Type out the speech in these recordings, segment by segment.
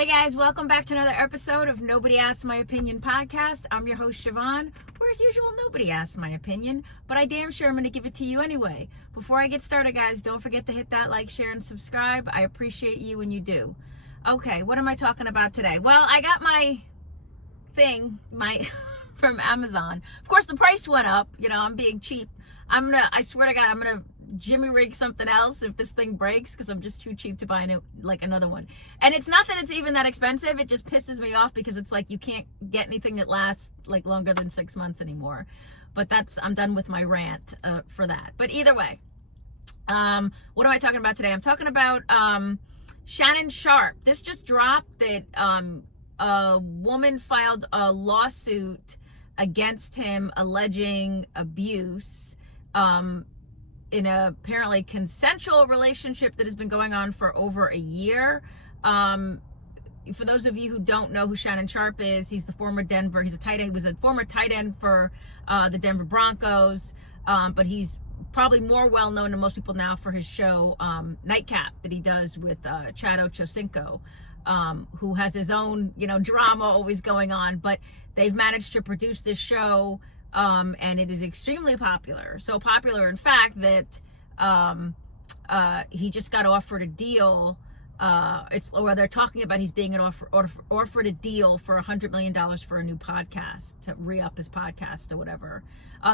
Hey guys, welcome back to another episode of Nobody Asked My Opinion podcast. I'm your host, Siobhan, where as usual, nobody asked my opinion, but I damn sure I'm going to give it to you anyway. Before I get started, guys, don't forget to hit that like, share, and subscribe. I appreciate you when you do. Okay, what am I talking about today? Well, I got my thing, from Amazon. Of course, the price went up. I'm being cheap. I swear to God, I'm going to Jimmy rig something else if this thing breaks, because I'm just too cheap to buy another one. And it's not that it's even that expensive, it just pisses me off because it's like you can't get anything that lasts like longer than 6 months anymore. But I'm done with my rant for that. But either way, what am I talking about today? I'm talking about Shannon Sharpe. This just dropped that a woman filed a lawsuit against him alleging abuse in a apparently consensual relationship that has been going on for over a year. For those of you who don't know who Shannon Sharpe is, he's a tight end. He was a former tight end for the Denver Broncos, but he's probably more well known to most people now for his show Nightcap that he does with Chad Ochocinco, who has his own drama always going on. But they've managed to produce this show. And it is extremely popular. So popular, in fact, that he just got offered a deal. They're talking about he's being offered a deal for $100 million for a new podcast to re-up his podcast or whatever.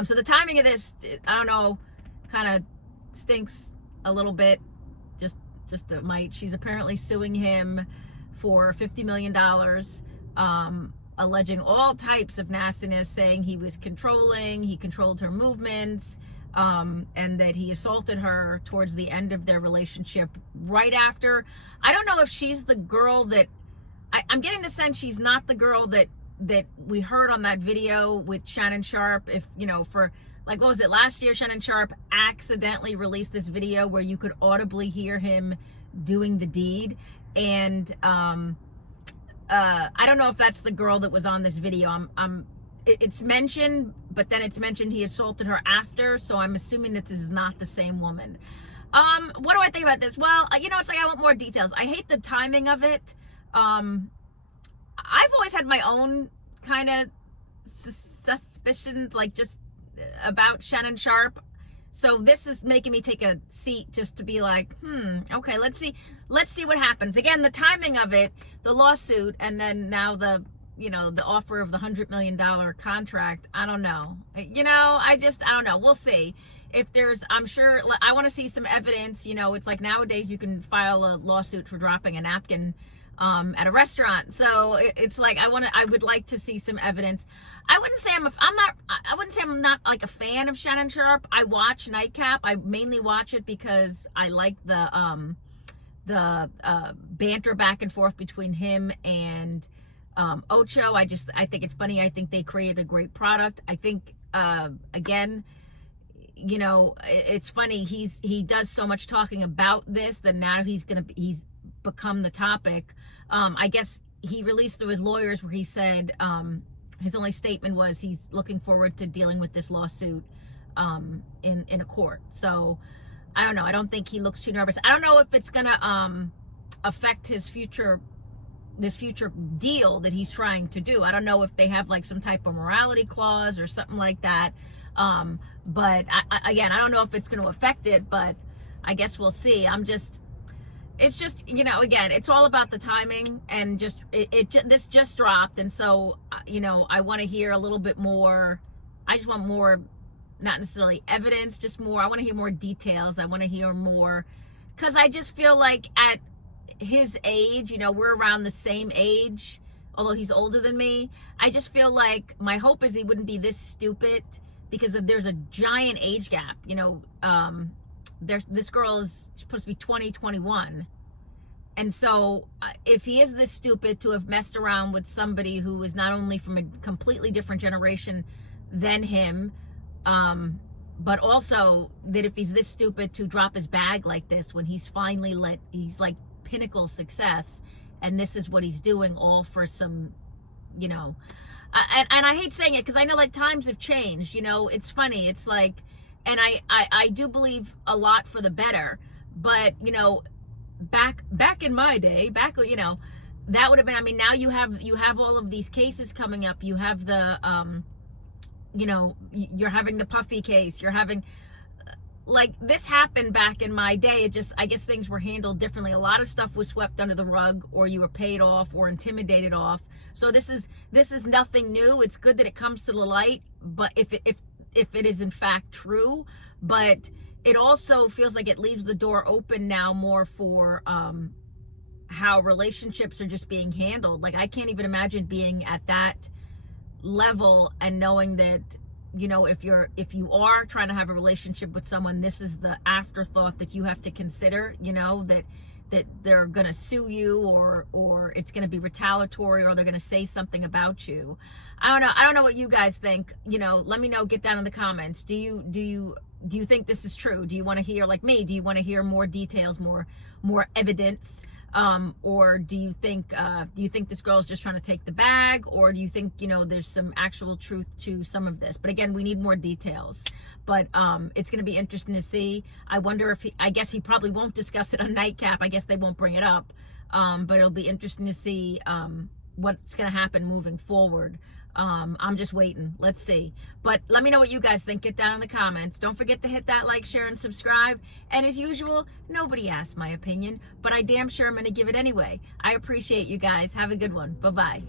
So the timing of this, I don't know, kind of stinks a little bit. She's apparently suing him for $50 million. Alleging all types of nastiness, saying he was he controlled her movements, and that he assaulted her towards the end of their relationship right after. I don't know if she's the girl that, I'm getting the sense she's not the girl that we heard on that video with Shannon Sharpe. For what was it, last year, Shannon Sharpe accidentally released this video where you could audibly hear him doing the deed. And, I don't know if that's the girl that was on this video. It's mentioned, but then it's mentioned he assaulted her after, so I'm assuming that this is not the same woman. What do I think about this? Well, it's like I want more details. I hate the timing of it. I've always had my own kind of suspicions, just about Shannon Sharpe. So this is making me take a seat just to be like, okay, let's see what happens. Again, the timing of it, the lawsuit, and then now the offer of the $100 million contract. I don't know. I don't know. We'll see. I'm sure, I want to see some evidence. It's like nowadays you can file a lawsuit for dropping a napkin at a restaurant. So it's like I would like to see some evidence. I wouldn't say I'm not like a fan of Shannon Sharpe. I watch Nightcap. I mainly watch it because I like the banter back and forth between him and Ocho. I think it's funny. I think they created a great product. I think again, it's funny. He does so much talking about this that now he's become the topic. I guess he released through his lawyers where he said his only statement was he's looking forward to dealing with this lawsuit in a court. So I don't know. I don't think he looks too nervous. I don't know if it's gonna affect this future deal that he's trying to do. I don't know if they have like some type of morality clause or something like that. But again, I don't know if it's going to affect it, but I guess we'll see. It's just, again, it's all about the timing, and this just dropped. And so, I want to hear a little bit more. I just want more, not necessarily evidence, just more. I want to hear more details. I want to hear more, because I just feel like at his age, we're around the same age, although he's older than me. I just feel like my hope is he wouldn't be this stupid, because there's a giant age gap. This girl is supposed to be 20, 21. And so if he is this stupid to have messed around with somebody who is not only from a completely different generation than him, but also that if he's this stupid to drop his bag like this when he's he's like pinnacle success, and this is what he's doing all for some, and I hate saying it because I know like times have changed. It's funny. It's like, and I do believe a lot for the better, but back in my day, that would have been, I mean, now you have all of these cases coming up. You have the you're having the Puffy case, you're having, like, this happened back in my day. It just, I guess things were handled differently. A lot of stuff was swept under the rug, or you were paid off or intimidated off. So this is nothing new. It's good that it comes to the light, but if it is in fact true, but it also feels like it leaves the door open now more for how relationships are just being handled. Like, I can't even imagine being at that level and knowing that, if you are trying to have a relationship with someone, this is the afterthought that you have to consider, that they're going to sue you, or it's going to be retaliatory, or they're going to say something about you. I don't know what you guys think. Let me know, get down in the comments. Do you think this is true? Do you want to hear, like me, do you want to hear more details, more evidence? Or do you think this girl is just trying to take the bag, or do you think, there's some actual truth to some of this? But again, we need more details. But it's going to be interesting to see. I wonder if I guess he probably won't discuss it on Nightcap. I guess they won't bring it up. But it'll be interesting to see what's going to happen moving forward. I'm just waiting. Let's see. But let me know what you guys think. Get down in the comments. Don't forget to hit that like, share, and subscribe. And as usual, nobody asked my opinion, but I damn sure I'm going to give it anyway. I appreciate you guys. Have a good one. Bye-bye.